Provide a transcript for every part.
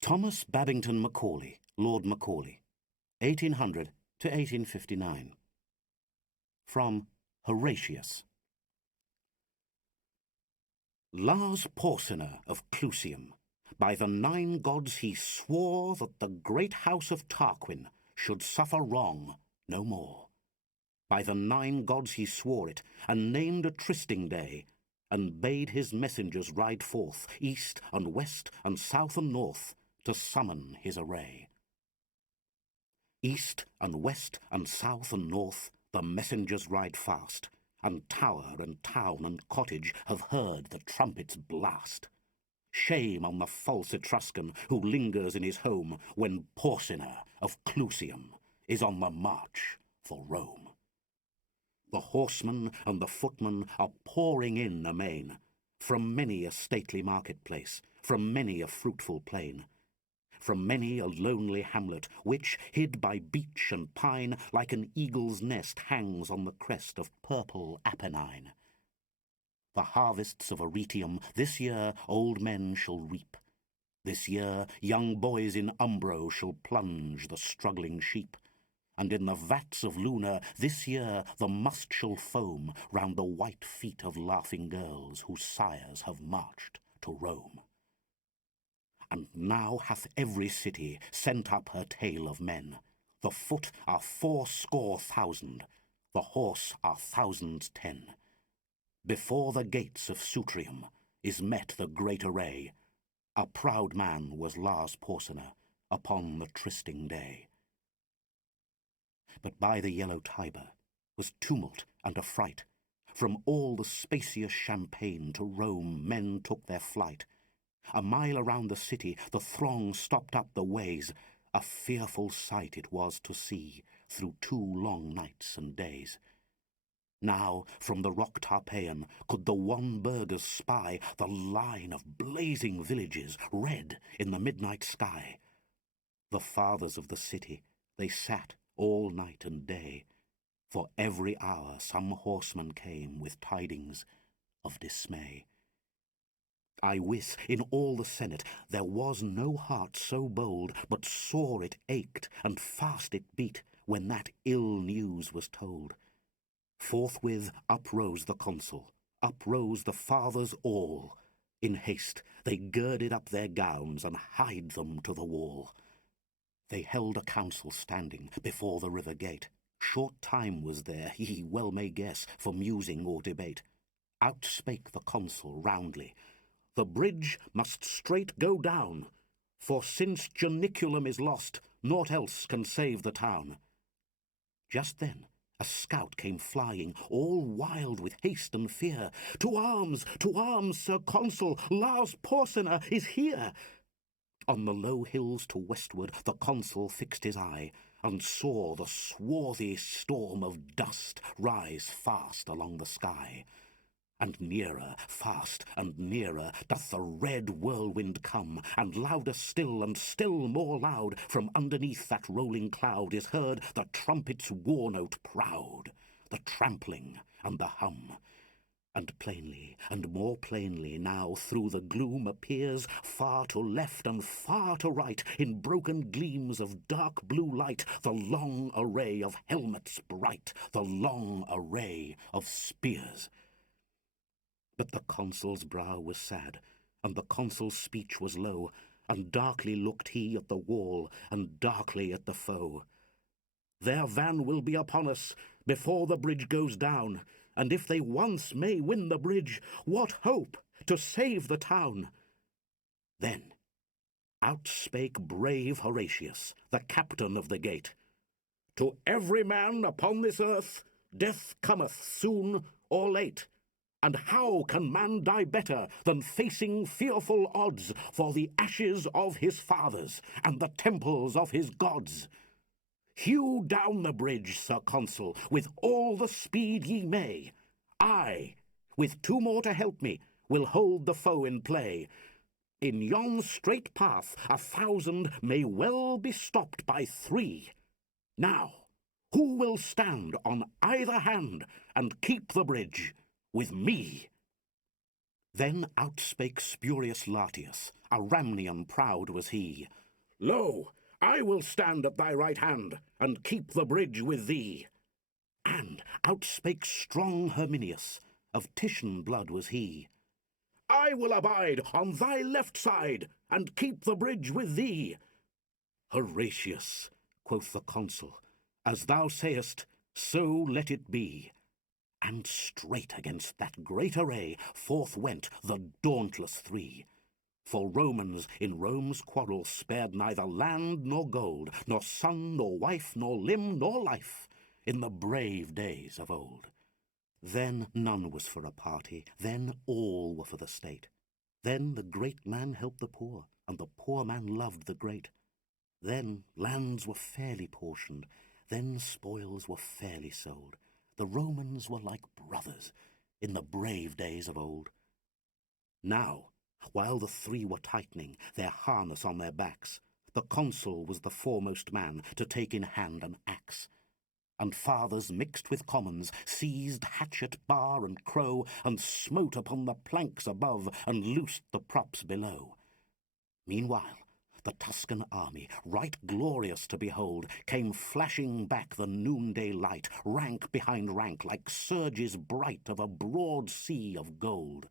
Thomas Babington Macaulay, Lord Macaulay, 1800 to 1859. From Horatius. Lars Porsena of Clusium, by the 9 gods he swore that the great house of Tarquin should suffer wrong no more. By the 9 gods he swore it, and named a trysting day, and bade his messengers ride forth, east and west and south and north, to summon his array. East and west and south and north the messengers ride fast, and tower and town and cottage have heard the trumpet's blast. Shame on the false Etruscan who lingers in his home when Porsena of Clusium is on the march for Rome. The horsemen and the footmen are pouring in amain, from many a stately marketplace, from many a fruitful plain, from many a lonely hamlet, which, hid by beech and pine, like an eagle's nest hangs on the crest of purple Apennine. The harvests of Arretium this year old men shall reap. This year young boys in Umbro shall plunge the struggling sheep. And in the vats of Luna this year the must shall foam round the white feet of laughing girls whose sires have marched to Rome. And now hath every city sent up her tale of men. The foot are 80,000, the horse are thousands 10. Before the gates of Sutrium is met the great array. A proud man was Lars Porsena upon the trysting day. But by the yellow Tiber was tumult and affright. From all the spacious champaign to Rome men took their flight. A mile around the city the throng stopped up the ways. A fearful sight it was to see through 2 long nights and days. Now from the rock Tarpeian could the wan burghers spy the line of blazing villages red in the midnight sky. The fathers of the city, they sat all night and day, for every hour some horseman came with tidings of dismay. I wis in all the senate there was no heart so bold, but sore it ached and fast it beat when that ill news was told. Forthwith uprose the consul, uprose the fathers all. In haste they girded up their gowns and hied them to the wall. They held a council standing before the river gate. Short time was there, ye well may guess, for musing or debate. Out spake the consul roundly, the bridge must straight go down, for since Janiculum is lost, naught else can save the town. Just then a scout came flying, all wild with haste and fear. To arms, Sir Consul, Lars Porsena is here. On the low hills to westward the consul fixed his eye, and saw the swarthy storm of dust rise fast along the sky. And nearer, fast and nearer, doth the red whirlwind come, and louder still, and still more loud, from underneath that rolling cloud is heard the trumpet's war-note proud, the trampling and the hum. And plainly, and more plainly now through the gloom appears, far to left and far to right, in broken gleams of dark blue light, the long array of helmets bright, the long array of spears. But the consul's brow was sad, and the consul's speech was low, and darkly looked he at the wall, and darkly at the foe. Their van will be upon us before the bridge goes down, and if they once may win the bridge, what hope to save the town? Then out spake brave Horatius, the captain of the gate. To every man upon this earth death cometh soon or late. And how can man die better than facing fearful odds for the ashes of his fathers and the temples of his gods? Hew down the bridge, Sir Consul, with all the speed ye may. I, with 2 more to help me, will hold the foe in play. In yon straight path 1,000 may well be stopped by 3. Now, who will stand on either hand and keep the bridge with me? Then outspake spurious Lartius, a Ramnian proud was he. Lo, I will stand at thy right hand, and keep the bridge with thee. And outspake strong Herminius, of Titian blood was he. I will abide on thy left side, and keep the bridge with thee. Horatius, quoth the consul, as thou sayest, so let it be. And straight against that great array forth went the dauntless three. For Romans in Rome's quarrel spared neither land nor gold, nor son nor wife, nor limb nor life, in the brave days of old. Then none was for a party, then all were for the state. Then the great man helped the poor, and the poor man loved the great. Then lands were fairly portioned, then spoils were fairly sold. The Romans were like brothers in the brave days of old. Now, while the three were tightening their harness on their backs, the consul was the foremost man to take in hand an axe. And fathers mixed with commons seized hatchet, bar, and crow, and smote upon the planks above, and loosed the props below. Meanwhile, the Tuscan army, right glorious to behold, came flashing back the noonday light, rank behind rank, like surges bright of a broad sea of gold.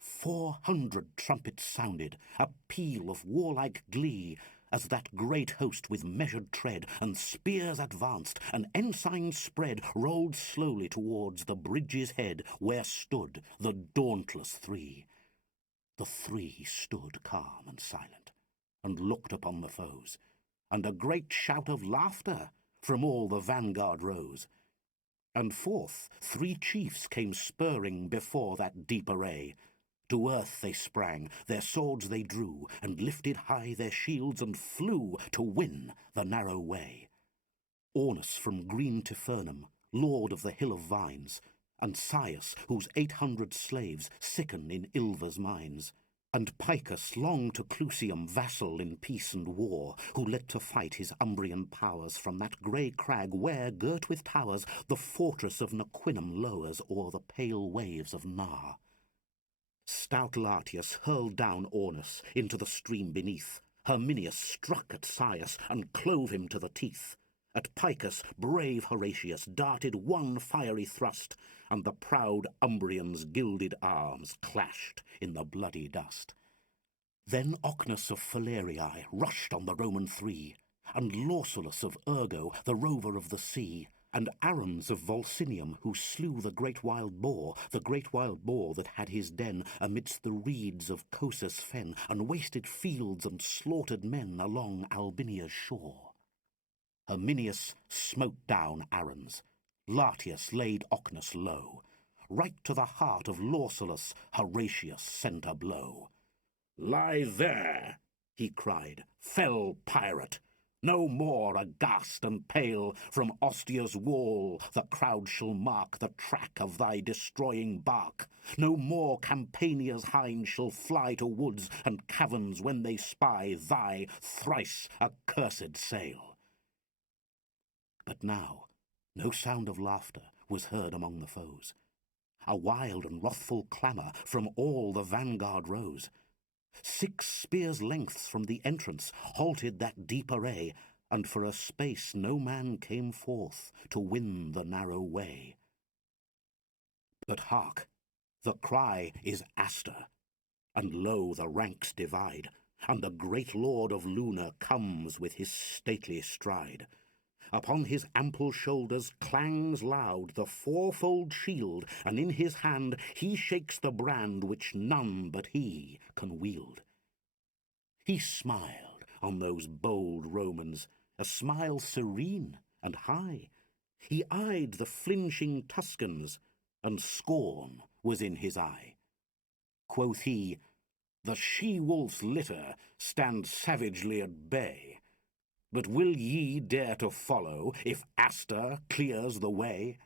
400 trumpets sounded, a peal of warlike glee, as that great host with measured tread and spears advanced, and ensigns spread, rolled slowly towards the bridge's head, where stood the dauntless three. The three stood calm and silent, and looked upon the foes, and a great shout of laughter from all the vanguard rose. And forth 3 chiefs came spurring before that deep array. To earth they sprang, their swords they drew, and lifted high their shields, and flew to win the narrow way. Ornus from green Tifernum, lord of the hill of vines, and Caius, whose 800 slaves sicken in Ilva's mines, and Picus, long to Clusium vassal in peace and war, who led to fight his Umbrian powers from that grey crag where, girt with towers, the fortress of Nequinum lowers o'er the pale waves of Nar. Stout Lartius hurled down Ornus into the stream beneath. Herminius struck at Caius and clove him to the teeth. At Picus, brave Horatius darted one fiery thrust, and the proud Umbrian's gilded arms clashed in the bloody dust. Then Ocnus of Phalerii rushed on the Roman three, and Lausulus of Urgo, the rover of the sea, and Arruns of Volsinium, who slew the great wild boar that had his den amidst the reeds of Cosus fen, and wasted fields and slaughtered men along Albinia's shore. Herminius smote down Arruns. Lartius laid Ocnus low. Right to the heart of Lausulus Horatius sent a blow. "Lie there," he cried, "fell pirate! No more, aghast and pale, from Ostia's wall the crowd shall mark the track of thy destroying bark. No more Campania's hinds shall fly to woods and caverns when they spy thy thrice accursed sail." But now no sound of laughter was heard among the foes. A wild and wrathful clamour from all the vanguard rose. 6 spears' lengths from the entrance halted that deep array, and for a space no man came forth to win the narrow way. But hark! The cry is Astur, and lo, the ranks divide, and the great lord of Luna comes with his stately stride. Upon his ample shoulders clangs loud the fourfold shield, and in his hand he shakes the brand which none but he can wield. He smiled on those bold Romans, a smile serene and high. He eyed the flinching Tuscans, and scorn was in his eye. Quoth he, "The she-wolf's litter stand savagely at bay. But will ye dare to follow if Astur clears the way?"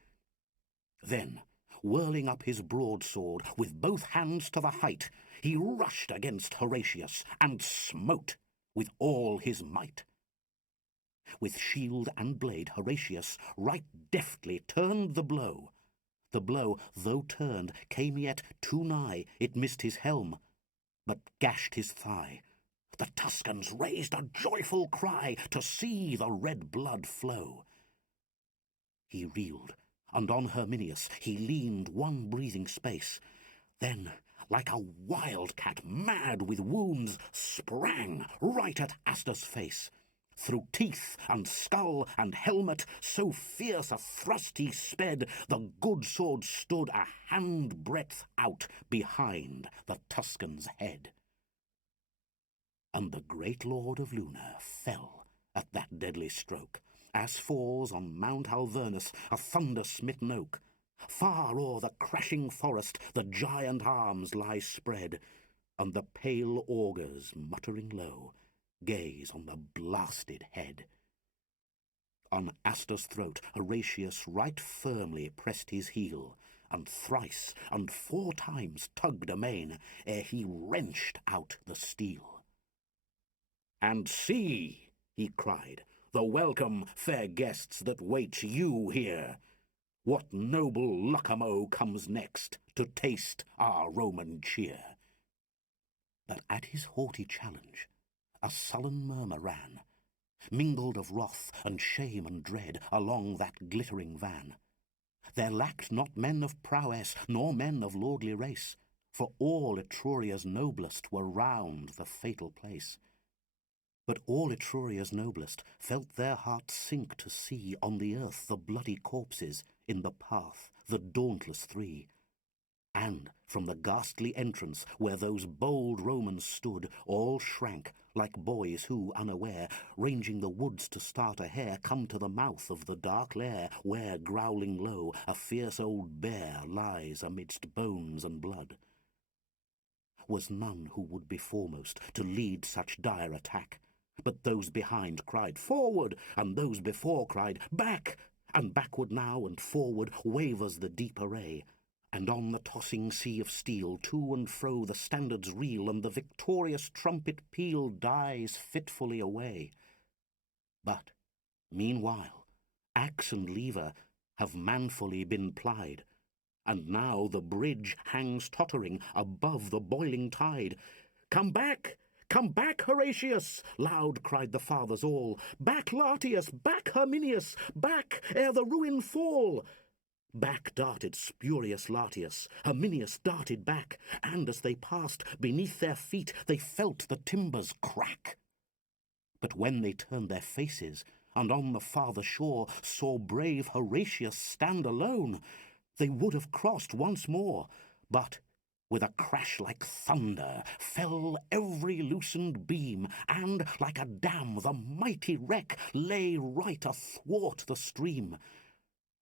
Then, whirling up his broadsword with both hands to the height, he rushed against Horatius and smote with all his might. With shield and blade Horatius right deftly turned the blow. The blow, though turned, came yet too nigh. It missed his helm, but gashed his thigh. The Tuscans raised a joyful cry to see the red blood flow. He reeled, and on Herminius he leaned one breathing space. Then, like a wildcat mad with wounds, sprang right at Astur's face. Through teeth and skull and helmet, so fierce a thrust he sped, the good sword stood a handbreadth out behind the Tuscan's head. And the great lord of Luna fell at that deadly stroke, as falls on Mount Alvernus a thunder-smitten oak. Far o'er the crashing forest the giant arms lie spread, and the pale augurs, muttering low, gaze on the blasted head. On Astur's throat Horatius right firmly pressed his heel, and thrice and 4 times tugged amain, ere he wrenched out the steel. "And see," he cried, "the welcome, fair guests, that waits you here. What noble Lucumo comes next to taste our Roman cheer?" But at his haughty challenge a sullen murmur ran, mingled of wrath and shame and dread, along that glittering van. There lacked not men of prowess, nor men of lordly race, for all Etruria's noblest were round the fatal place. But all Etruria's noblest felt their hearts sink to see on the earth the bloody corpses, in the path the dauntless 3. And from the ghastly entrance where those bold Romans stood, all shrank, like boys who, unaware, ranging the woods to start a hare, come to the mouth of the dark lair, where, growling low, a fierce old bear lies amidst bones and blood. Was none who would be foremost to lead such dire attack, but those behind cried, "Forward!" and those before cried, "Back!" and backward now and forward wavers the deep array. And on the tossing sea of steel, to and fro the standards reel, and the victorious trumpet peal dies fitfully away. But, meanwhile, axe and lever have manfully been plied, and now the bridge hangs tottering above the boiling tide. "Come back! Come back, Horatius!" loud cried the fathers all. "Back, Latius! Back, Herminius! Back, ere the ruin fall!" Back darted spurious Latius, Herminius darted back, and as they passed, beneath their feet they felt the timbers crack. But when they turned their faces, and on the farther shore saw brave Horatius stand alone, they would have crossed once more, but with a crash like thunder fell every loosened beam, and like a dam the mighty wreck lay right athwart the stream.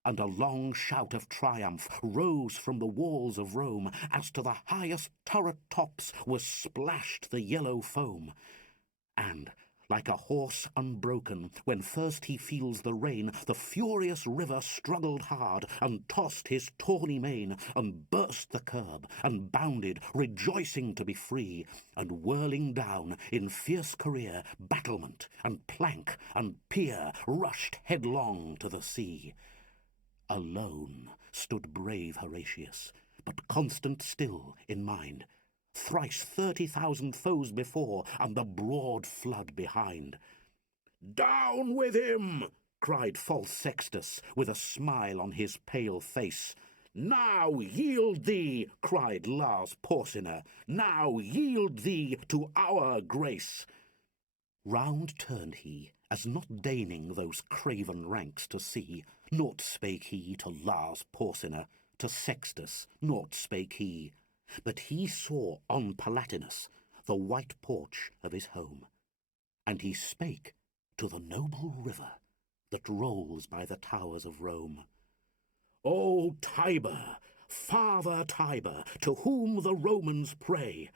And a long shout of triumph rose from the walls of Rome, as to the highest turret tops was splashed the yellow foam. And, like a horse unbroken, when first he feels the rein, the furious river struggled hard, and tossed his tawny mane, and burst the curb, and bounded, rejoicing to be free, and whirling down in fierce career, battlement, and plank, and pier, rushed headlong to the sea. Alone stood brave Horatius, but constant still in mind, thrice 30,000 foes before, and the broad flood behind. "Down with him!" cried false Sextus, with a smile on his pale face. "Now yield thee!" cried Lars Porsena. "Now yield thee to our grace!" Round turned he, as not deigning those craven ranks to see. Naught spake he to Lars Porsena, to Sextus naught spake he, but he saw on Palatinus the white porch of his home, and he spake to the noble river that rolls by the towers of Rome. "O Tiber, Father Tiber, to whom the Romans pray,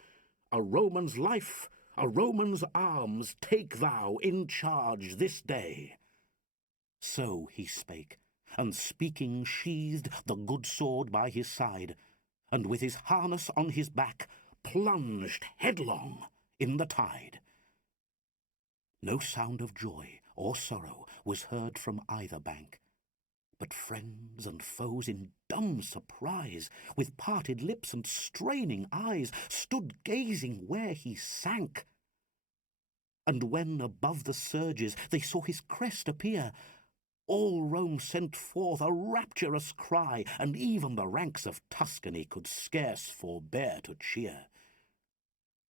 a Roman's life, a Roman's arms take thou in charge this day." So he spake, and speaking sheathed the good sword by his side, and with his harness on his back plunged headlong in the tide. No sound of joy or sorrow was heard from either bank, But friends and foes in dumb surprise, with parted lips and straining eyes, stood gazing where he sank. And when above the surges they saw his crest appear, all Rome sent forth a rapturous cry, and even the ranks of Tuscany could scarce forbear to cheer.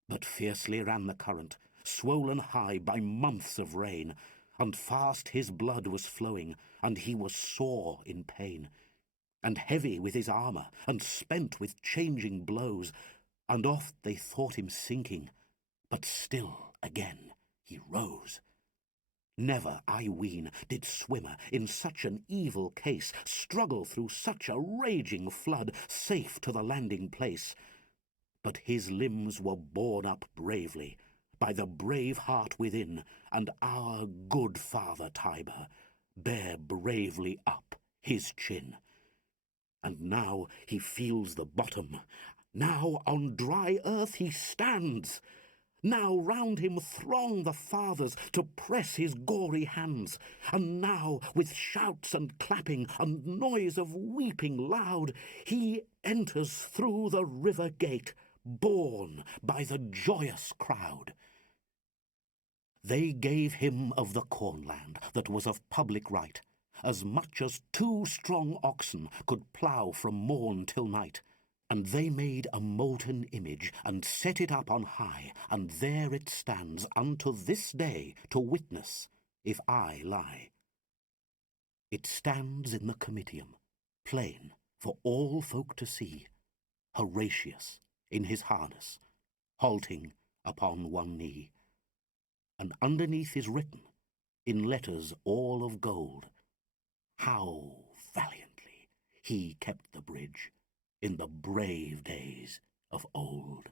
But fiercely ran the current, swollen high by months of rain, and fast his blood was flowing, and he was sore in pain, and heavy with his armour, and spent with changing blows, and oft they thought him sinking, but still again he rose. Never, I ween, did swimmer in such an evil case struggle through such a raging flood safe to the landing place. But his limbs were borne up bravely by the brave heart within, and our good father Tiber bare bravely up his chin. And now he feels the bottom, now on dry earth he stands. Now round him throng the fathers to press his gory hands, and now with shouts and clapping and noise of weeping loud, he enters through the river gate, borne by the joyous crowd. They gave him of the cornland that was of public right, as much as 2 strong oxen could plough from morn till night. And they made a molten image, and set it up on high, and there it stands unto this day to witness, if I lie. It stands in the Comitium, plain for all folk to see, Horatius in his harness, halting upon one knee. And underneath is written, in letters all of gold, how valiantly he kept the bridge in the brave days of old.